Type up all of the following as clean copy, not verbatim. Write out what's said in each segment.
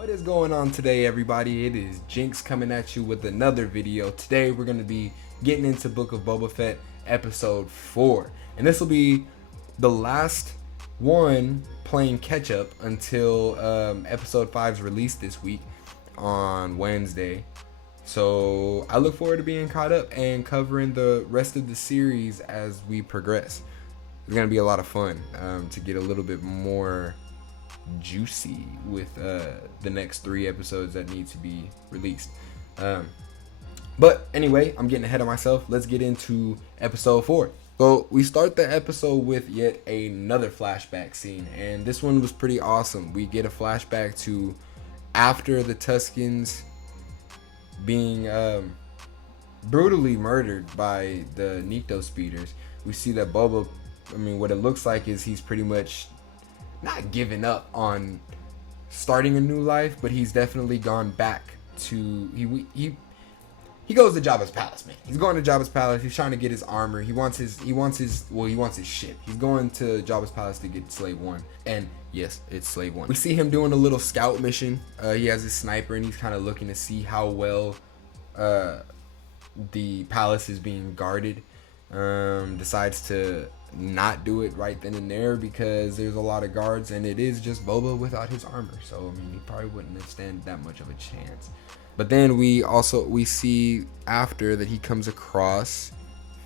What is going on today, everybody? It is Jinx coming at you with another video. Today we're going to be getting into Book of Boba Fett episode 4, and this will be the last one playing catch up until episode 5's released this week on Wednesday. So I look forward to being caught up and covering the rest of the series as we progress. It's going to be a lot of fun to get a little bit more juicy with the next 3 episodes that need to be released. But anyway, I'm getting ahead of myself. Let's get into episode 4. So we start the episode with yet another flashback scene, and this one was pretty awesome. We get a flashback to after the Tuskens being brutally murdered by the Nikto speeders. We see that Boba, what it looks like is he's pretty much not giving up on starting a new life, but he's definitely gone back to he goes to Jabba's palace, man. He's going to Jabba's palace. He's trying to get his armor. He wants his ship. He's going to Jabba's palace to get Slave 1. And yes, it's Slave 1. We see him doing a little scout mission. He has his sniper and he's kind of looking to see how well the palace is being guarded. Decides to not do it right then and there because there's a lot of guards and it is just Boba without his armor, so he probably wouldn't have stand that much of a chance. But then we see after that he comes across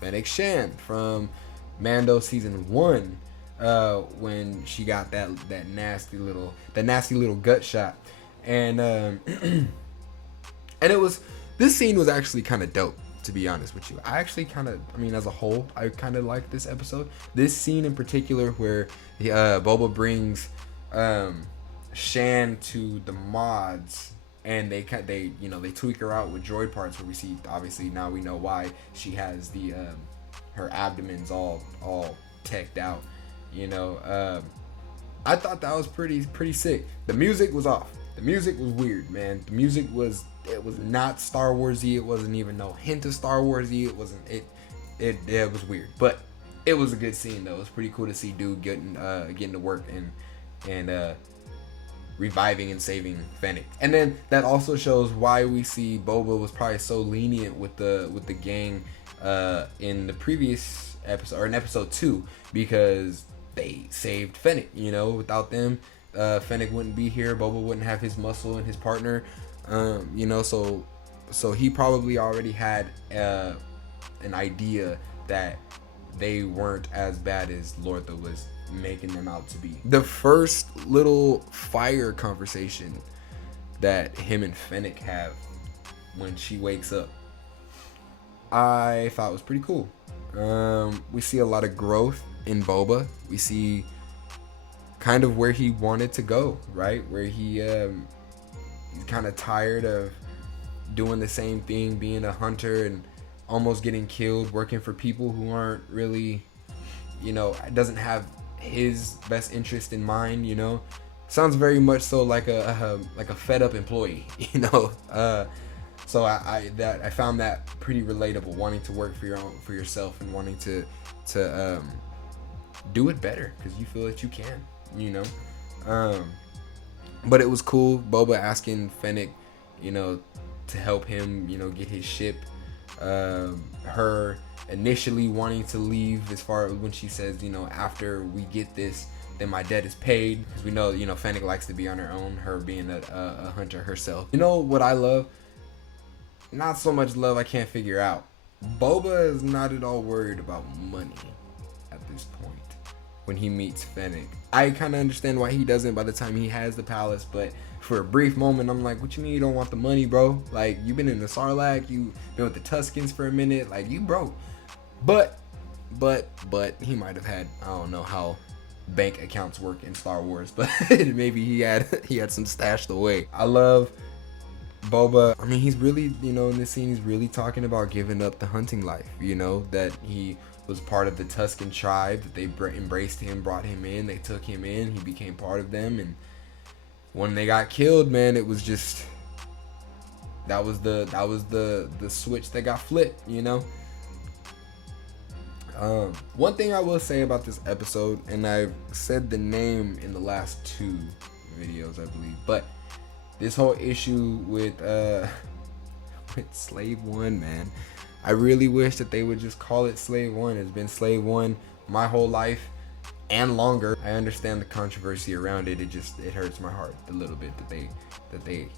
Fennec Shand from Mando season 1 when she got that nasty little gut shot, and and this scene was actually kind of dope, to be honest with you. I actually as a whole, I kind of like this episode. This scene in particular where Boba brings Shan to the mods and they tweak her out with droid parts, where we see, obviously now we know why she has the her abdomen's all teched out. I thought that was pretty sick. The music was off. The music was weird, man. The music was not Star Warsy. It wasn't even no hint of Star Warsy. It was weird, but it was a good scene though. It was pretty cool to see dude getting to work and reviving and saving Fennec. And then that also shows why we see Boba was probably so lenient with the gang in the previous episode, or in episode 2, because they saved Fennec. Without them, Fennec wouldn't be here. Boba wouldn't have his muscle and his partner. So he probably already had an idea that they weren't as bad as Lortha was making them out to be. The first little fire conversation that him and Fennec have when she wakes up, I thought was pretty cool. We see a lot of growth in Boba. We see kind of where he wanted to go, right? Where he's kind of tired of doing the same thing, being a hunter and almost getting killed, working for people who aren't really, doesn't have his best interest in mind. Sounds very much so like a fed up employee. So I found that pretty relatable, wanting to work for yourself and wanting to do it better because you feel that you can. But it was cool. Boba asking Fennec, to help him, get his ship. Her initially wanting to leave, as far as when she says, after we get this, then my debt is paid. Because we know, Fennec likes to be on her own, her being a hunter herself. What I love? Not so much love, I can't figure out. Boba is not at all worried about money at this point when he meets Fennec. I kind of understand why he doesn't by the time he has the palace, but for a brief moment, I'm like, what you mean you don't want the money, bro? Like, you've been in the Sarlacc, you've been with the Tuskens for a minute, like, you broke. But he might have had, I don't know how bank accounts work in Star Wars, but maybe he had some stashed away. I love Boba. He's really, in this scene, he's really talking about giving up the hunting life, that he was part of the Tusken tribe, that they embraced him, brought him in, they took him in, he became part of them, and when they got killed, man, it was just, that was the switch that got flipped. One thing I will say about this episode, and I've said the name in the last 2 videos, I believe, but this whole issue with with Slave One, man. I really wish that they would just call it Slave One. It's been Slave One my whole life and longer. I understand the controversy around it. It hurts my heart a little bit that they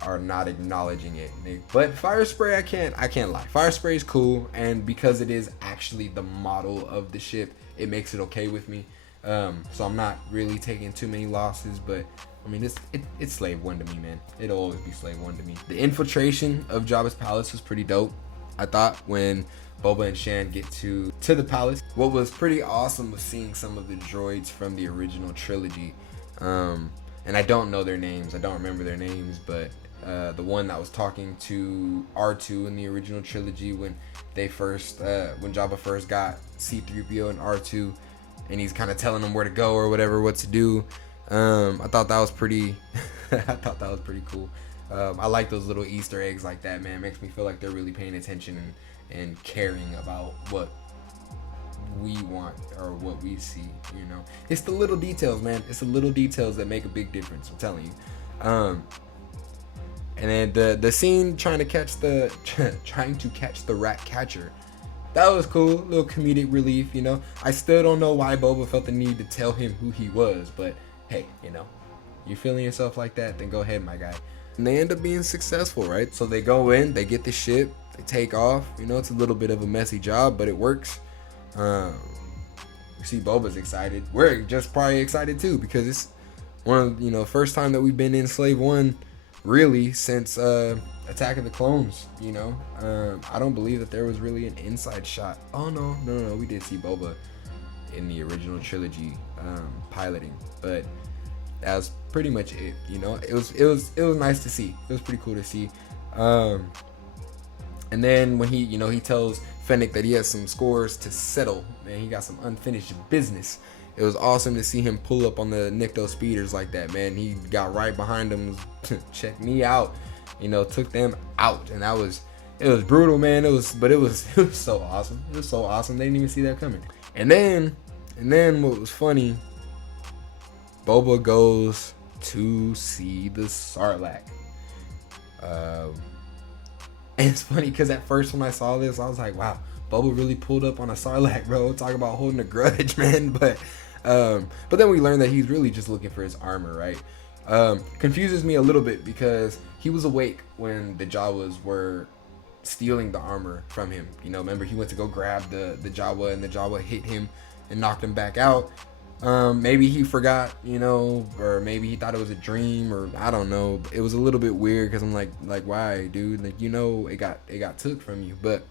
are not acknowledging it. But Fire Spray, I can't lie. Fire Spray is cool, and because it is actually the model of the ship, it makes it okay with me. So I'm not really taking too many losses, but I mean, it's Slave One to me, man. It'll always be Slave One to me. The infiltration of Jabba's palace was pretty dope, I thought, when Boba and Shan get to the palace. What was pretty awesome was seeing some of the droids from the original trilogy. And I don't know their names. I don't remember their names, but the one that was talking to R2 in the original trilogy when Jabba first got C-3PO and R2, and he's kind of telling them where to go or whatever, what to do. I thought that was pretty cool. I like those little Easter eggs like that, man. It makes me feel like they're really paying attention and caring about what we want or what we see, you know. It's the little details, man. It's the little details that make a big difference, I'm telling you. And then the scene trying to catch the rat catcher, that was cool. A little comedic relief, you know. I still don't know why Boba felt the need to tell him who he was, but hey, you know, you feeling yourself like that, then go ahead, my guy. And they end up being successful, right? So they go in, they get the ship, they take off. You know, it's a little bit of a messy job, but it works. You see Boba's excited. We're just probably excited too, because it's one of, you know, first time that we've been in Slave One really since Attack of the Clones, you know. I don't believe that there was really an inside shot. Oh no, we did see Boba in the original trilogy piloting, but that was pretty much it, you know. It was nice to see. It was pretty cool to see. And then when he tells Fennec that he has some scores to settle, man, he got some unfinished business. It was awesome to see him pull up on the Nikto speeders like that, man. He got right behind them, check me out, you know, took them out, and it was brutal, man. It was so awesome. It was so awesome. They didn't even see that coming. And then what was funny, Boba goes to see the Sarlacc. And it's funny because at first when I saw this, I was like, wow, Boba really pulled up on a Sarlacc, bro. Talk about holding a grudge, man. But then we learned that he's really just looking for his armor, right? Confuses me a little bit because he was awake when the Jawas were stealing the armor from him. You know, remember he went to go grab the Jawa, and the Jawa hit him and knocked him back out. Maybe he forgot, you know, or maybe he thought it was a dream, or I don't know. It was a little bit weird because I'm like why, dude? Like, you know, it got took from you, but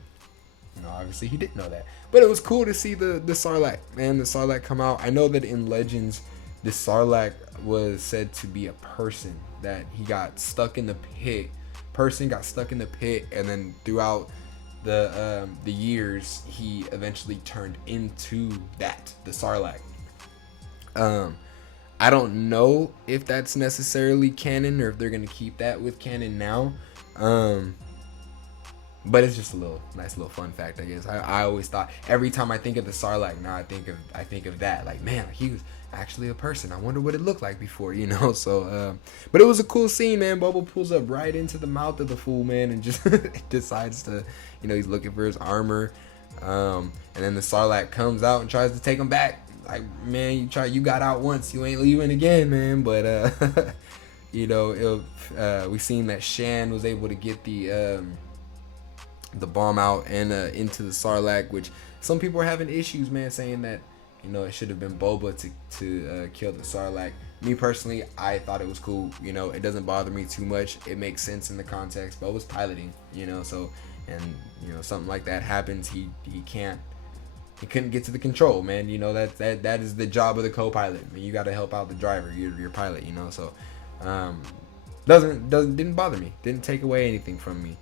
you know, obviously he didn't know that. But it was cool to see the Sarlacc, man. The Sarlacc come out. I know that in Legends, the Sarlacc was said to be a person that he got stuck in the pit. Person got stuck in the pit, and then throughout the years, he eventually turned into the Sarlacc. I don't know if that's necessarily canon or if they're gonna keep that with canon now. But it's just a nice little fun fact, I guess. I always thought, every time I think of the Sarlacc now, I think of that. Like, man, he was actually a person. I wonder what it looked like before, you know. So, but it was a cool scene, man. Boba pulls up right into the mouth of the fool, man, and just decides to, you know, he's looking for his armor. And then the Sarlacc comes out and tries to take him back. Like, man, you got out once, you ain't leaving again, man. But you know, we seen that Shan was able to get the bomb out and into the Sarlacc, which some people are having issues, man, saying that, you know, it should have been Boba to kill the Sarlacc. Me personally, I thought it was cool. You know, it doesn't bother me too much. It makes sense in the context. Boba's piloting, you know, so, and you know, something like that happens, he couldn't get to the control, man. You know, that is the job of the co-pilot. I mean, you got to help out the driver, your pilot, you know. So didn't bother me, didn't take away anything from me.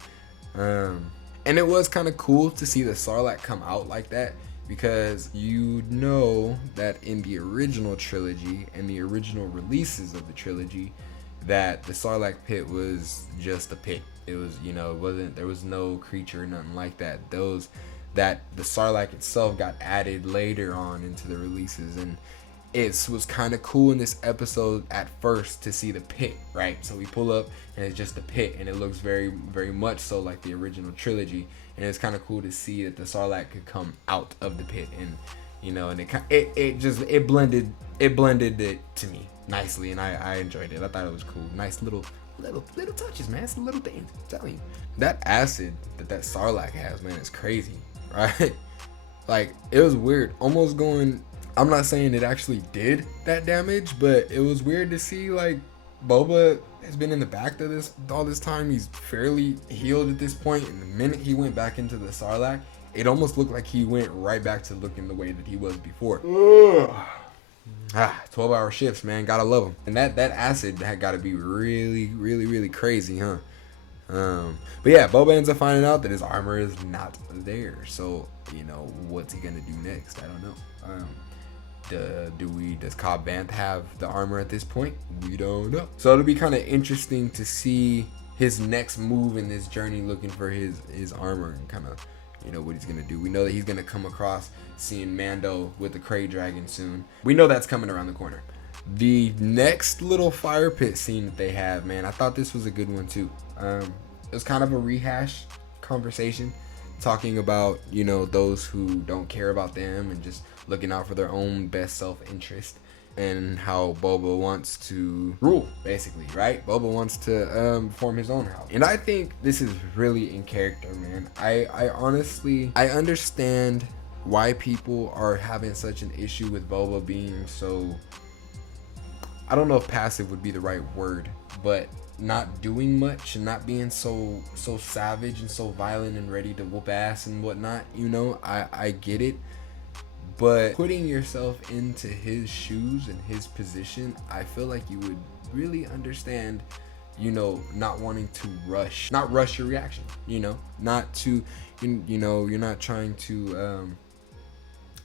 And it was kind of cool to see the Sarlacc come out like that, because you know that in the original trilogy and the original releases of the trilogy, that the Sarlacc pit was just a pit. It was, you know, there was no creature, nothing like that. That the Sarlacc itself got added later on into the releases, and it was kind of cool in this episode at first to see the pit, right? So we pull up and it's just the pit, and it looks very, very much so like the original trilogy. And it's kind of cool to see that the Sarlacc could come out of the pit, and you know, and it blended it to me nicely, and I enjoyed it. I thought it was cool. Nice little touches, man. It's a little thing. I'm telling you, that acid that Sarlacc has, man, is crazy, right? Like, it was weird, almost going. I'm not saying it actually did that damage, but it was weird to see, like, Boba has been in the back of this all this time. He's fairly healed at this point, and the minute he went back into the Sarlacc, it almost looked like he went right back to looking the way that he was before. 12-hour shifts, man. Gotta love them. And that acid had got to be really, really, really crazy, huh? But yeah, Boba ends up finding out that his armor is not there. So, you know, what's he gonna do next? I don't know. Does Cobb Vanth have the armor at this point? We don't know. So it'll be kind of interesting to see his next move in this journey, looking for his armor and kind of, you know, what he's gonna do. We know that he's gonna come across seeing Mando with the Krayt Dragon soon. We know that's coming around the corner. The next little fire pit scene that they have, man, I thought this was a good one too. It was kind of a rehash conversation, talking about, you know, those who don't care about them and just looking out for their own best self-interest, and how Boba wants to rule, basically, right? Boba wants to form his own house. And I think this is really in character, man. I honestly, I understand why people are having such an issue with Boba being so, I don't know if passive would be the right word, but not doing much and not being so savage and so violent and ready to whoop ass and whatnot. You know, I get it. But putting yourself into his shoes and his position, I feel like you would really understand, you know, not wanting to not rush your reaction, you know, not to, you know, you're not trying to,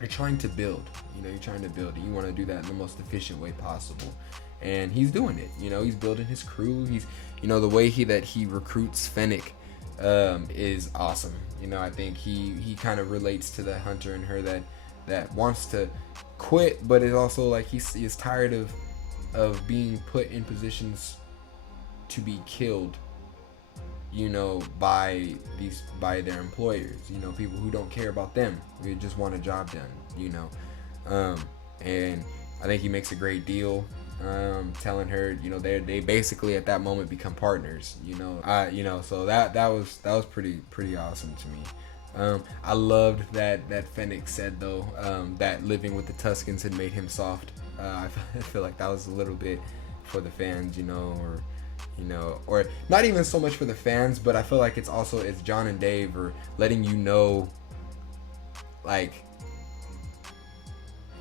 you're trying to build, you know, you're trying to build, and you want to do that in the most efficient way possible. And he's doing it, you know, he's building his crew. He's, you know, the way he recruits Fennec is awesome. You know, I think he kind of relates to the hunter in her that wants to quit, but is also like he is tired of being put in positions to be killed, you know, by their employers, you know, people who don't care about them. They just want a job done, you know. And I think he makes a great deal, telling her, you know, they basically at that moment become partners, you know. You know, so that was pretty awesome to me. I loved that Fennec said, though, that living with the Tuskens had made him soft. I feel like that was a little bit for the fans, you know, or not even so much for the fans, but I feel like it's John and Dave are letting you know, like,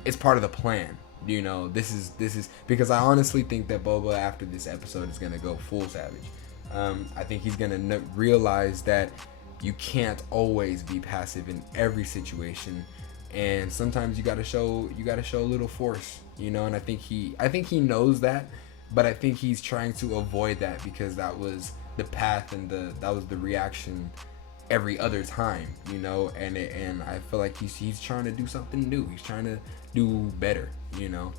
it's part of the plan. You know, this is because I honestly think that Boba after this episode is gonna go full savage. I think he's gonna realize that you can't always be passive in every situation, and sometimes you gotta show a little force, you know. And I think he knows that, but I think he's trying to avoid that because that was the path and that was the reaction every other time, you know. And I feel like he's trying to do something new. He's trying to do better, you know,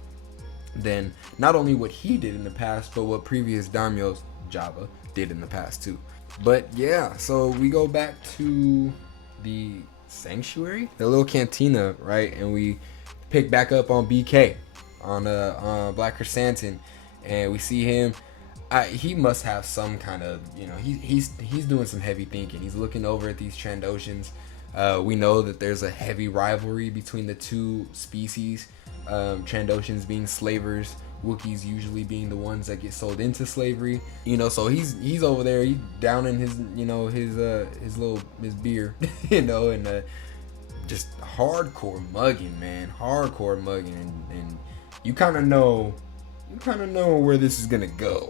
than not only what he did in the past, but what previous daimyos, Jabba, did in the past too. But yeah, so we go back to the sanctuary, the little cantina, right? And we pick back up on BK, on Black Krrsantan, and we see him. He must have some kind of, you know, he's doing some heavy thinking. He's looking over at these Trandoshans. We know that there's a heavy rivalry between the two species. Trandoshans being slavers, Wookiees usually being the ones that get sold into slavery. You know, so he's over there, he's down in his, you know, his beer, you know, and just hardcore mugging, man, hardcore mugging, and you kind of know where this is gonna go.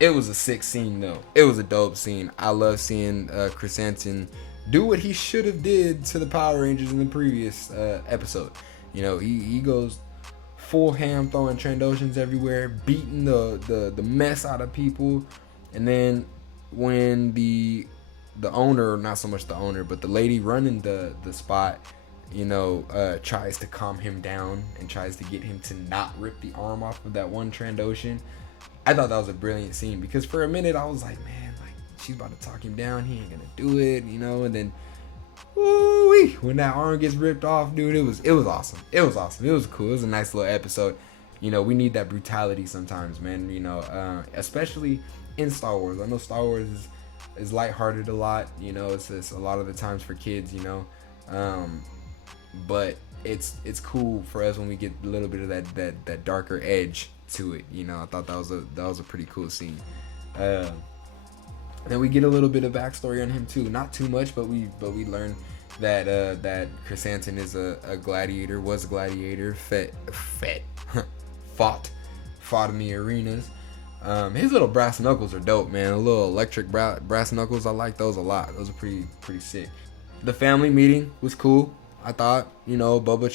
It was a sick scene though. It was a dope scene. I love seeing Krrsantan do what he should have did to the Power Rangers in the previous episode. You know, he goes full ham, throwing Trandoshans everywhere, beating the mess out of people. And then when the owner, not so much the owner, but the lady running the spot tries to calm him down and tries to get him to not rip the arm off of that one Trandoshan. I thought that was a brilliant scene, because for a minute I was like, man, like, she's about to talk him down, he ain't gonna do it, and then woo-wee, when that arm gets ripped off, dude, it was awesome. It was awesome. It was cool. It was a nice little episode. We need that brutality sometimes, man. Especially in Star Wars. I know Star Wars is lighthearted a lot. It's just a lot of the times for kids. But it's cool for us when we get a little bit of that darker edge to it. I thought that was a pretty cool scene. Then we get a little bit of backstory on him too. Not too much, but we learn that Krrsantan is a gladiator, was a gladiator, fought in the arenas. His little brass knuckles are dope, man. A little electric brass knuckles, I like those a lot. Those are pretty sick. The family meeting was cool, I thought. Boba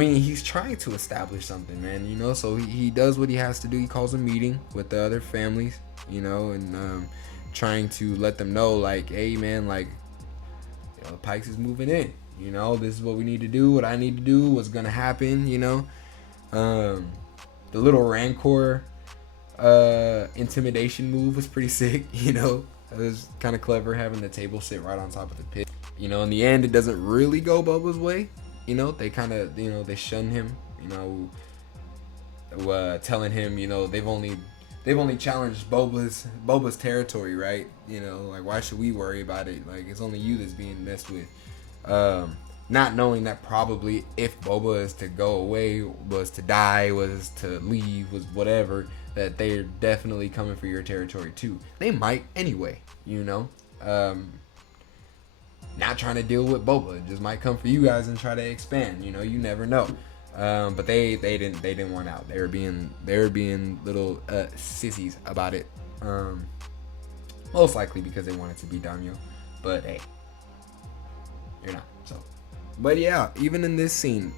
he's trying to establish something, man. So he does what he has to do. He calls a meeting with the other families, and trying to let them know, like, hey, man, like, Pikes is moving in. This is what we need to do, what I need to do, what's gonna happen. The little Rancor intimidation move was pretty sick. It was kind of clever having the table sit right on top of the pit. In the end, it doesn't really go Boba's way. They kind of, they shun him. Telling him, they've only challenged Boba's territory, right? Like, why should we worry about it? Like, it's only you that's being messed with. Not knowing that probably if Boba is to go away, was to die, was to leave, was whatever, that they're definitely coming for your territory too. They might anyway, not trying to deal with Boba, it just might come for you guys and try to expand. You never know. But they didn't want out. They were being little sissies about it. Most likely because they wanted to be Daniel. But hey, you're not. So, but yeah, even in this scene,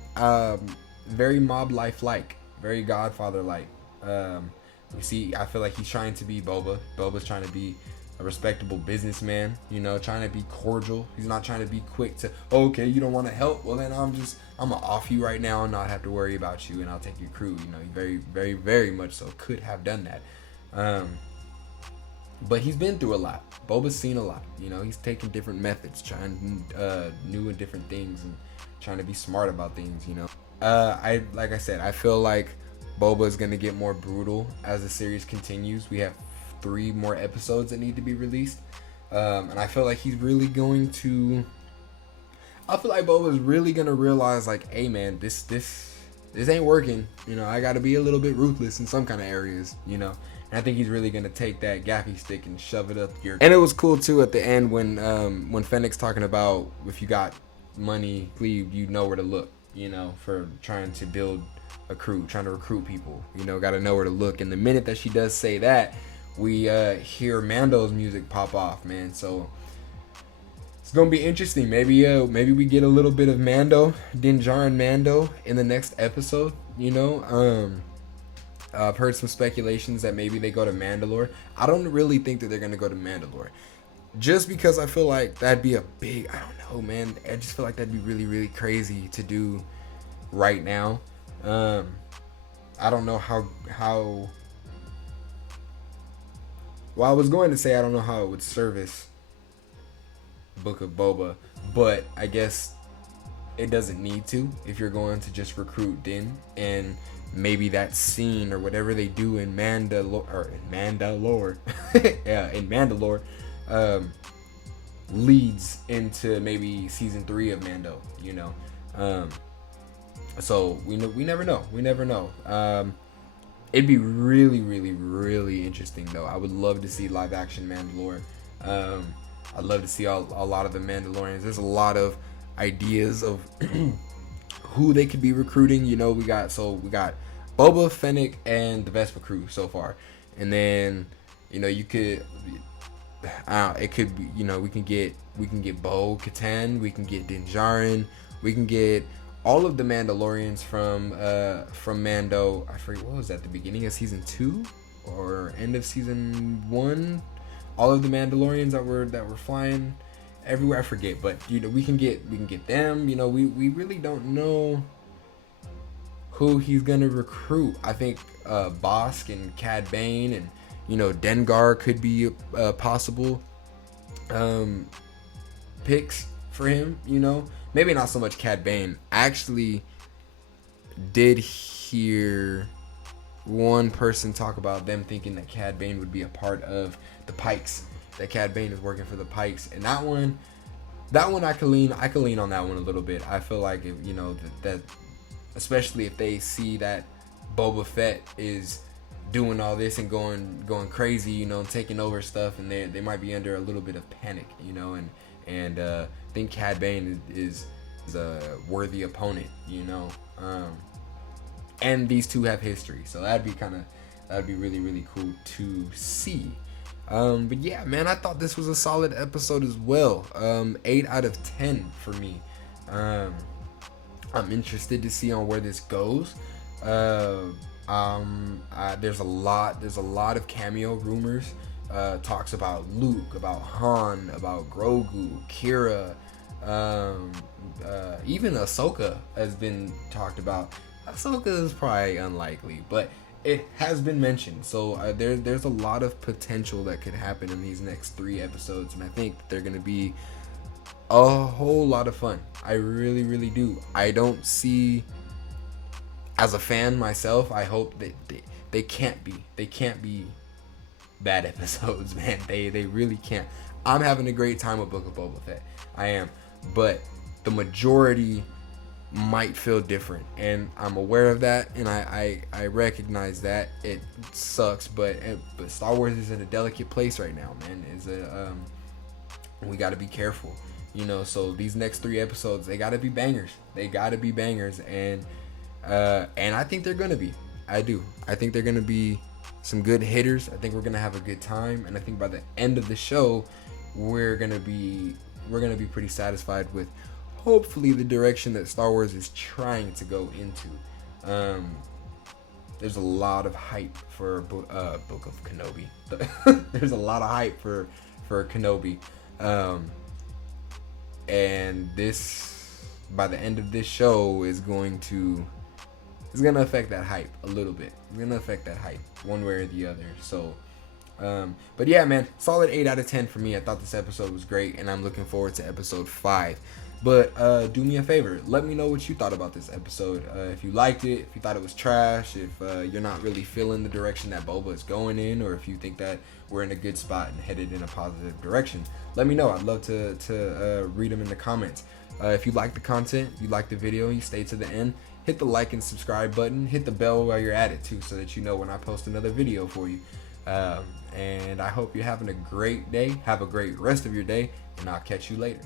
very mob life like, very Godfather like. I feel like he's trying to be Boba. Boba's trying to be a respectable businessman, trying to be cordial. He's not trying to be quick to, okay, you don't want to help, well then I'm gonna off you right now and not have to worry about you, and I'll take your crew. He very, very, very much so could have done that. But he's been through a lot. Boba's seen a lot. He's taken different methods, trying new and different things, and trying to be smart about things. Like I said, I feel like Boba is gonna get more brutal as the series continues. We have 3 more episodes that need to be released, and I feel like he's really going to. I feel like Boba's really gonna realize, like, hey man, this ain't working. I gotta be a little bit ruthless in some kind of areas. And I think he's really gonna take that gaffy stick and shove it up your. And it was cool too at the end when Fennec's talking about, if you got money, you know where to look. For trying to build a crew, trying to recruit people. Gotta know where to look. And the minute that she does say that, we hear Mando's music pop off, man. So it's gonna be interesting. Maybe we get a little bit of Din Djarin Mando in the next episode. I've heard some speculations that maybe they go to Mandalore. I don't really think that they're gonna go to Mandalore, just because I feel like that'd be a big, I don't know, man. I just feel like that'd be really, really crazy to do right now. I don't know how. Well, I was going to say I don't know how it would service Book of Boba, but I guess it doesn't need to if you're going to just recruit Din, and maybe that scene or whatever they do in Mandalore, yeah, in Mandalore, leads into maybe season 3 of Mando. So we never know. It'd be really, really, really interesting though. I would love to see live action Mandalore. I'd love to see a lot of the Mandalorians. There's a lot of ideas of who they could be recruiting. We got Boba, Fennec, and the Vespa crew so far, and then you could. It could be, we can get Bo-Katan, we can get Din Djarin, we can get all of the Mandalorians from Mando. I forget, what was that, the beginning of season 2 or end of season 1? All of the Mandalorians that were flying everywhere. I forget, but you know, we can get them. You know, we really don't know who he's gonna recruit. I think Bosk and Cad Bane and, you know, Dengar could be possible picks for him. You know, maybe not so much Cad Bane. I actually did hear one person talk about them thinking that Cad Bane would be a part of the Pikes. That Cad Bane is working for the Pikes, and that one I could lean on that one a little bit. I feel like, if, you know, that especially if they see that Boba Fett is doing all this and going crazy, you know, taking over stuff, and they might be under a little bit of panic, you know, and I think Cad Bane is a worthy opponent, you know, and these two have history, so that'd be really, really cool to see. But yeah, man, I thought this was a solid episode as well. 8 out of 10 for me. I'm interested to see on where this goes. There's a lot of cameo rumors. Talks about Luke, about Han, about Grogu, Kira, even Ahsoka has been talked about. Ahsoka is probably unlikely, but it has been mentioned. So there's a lot of potential that could happen in these next 3 episodes, and I think they're gonna be a whole lot of fun. I really, really do. I don't see, as a fan myself, I hope that they can't be bad episodes, man. They really can't. I'm having a great time with Book of Boba Fett. I am, but the majority might feel different, and I'm aware of that, and I recognize that. It sucks, but Star Wars is in a delicate place right now, man. We got to be careful, you know. So these next 3 episodes, they got to be bangers. And I think they're gonna be. I think they're gonna be some good hitters. I think we're gonna have a good time, and I think by the end of the show, we're gonna be pretty satisfied with, hopefully, the direction that Star Wars is trying to go into. There's a lot of hype for Book of Kenobi. There's a lot of hype for Kenobi, and this, by the end of this show, is gonna affect that hype a little bit. It's gonna affect that hype one way or the other. So, but yeah, man, solid 8 out of 10 for me. I thought this episode was great, and I'm looking forward to episode 5. But do me a favor, let me know what you thought about this episode. If you liked it, if you thought it was trash, if you're not really feeling the direction that Boba is going in, or if you think that we're in a good spot and headed in a positive direction, let me know. I'd love to read them in the comments. If you like the content, if you like the video, you stay to the end, hit the like and subscribe button, hit the bell while you're at it too, so that you know when I post another video for you. And I hope you're having a great day. Have a great rest of your day, and I'll catch you later.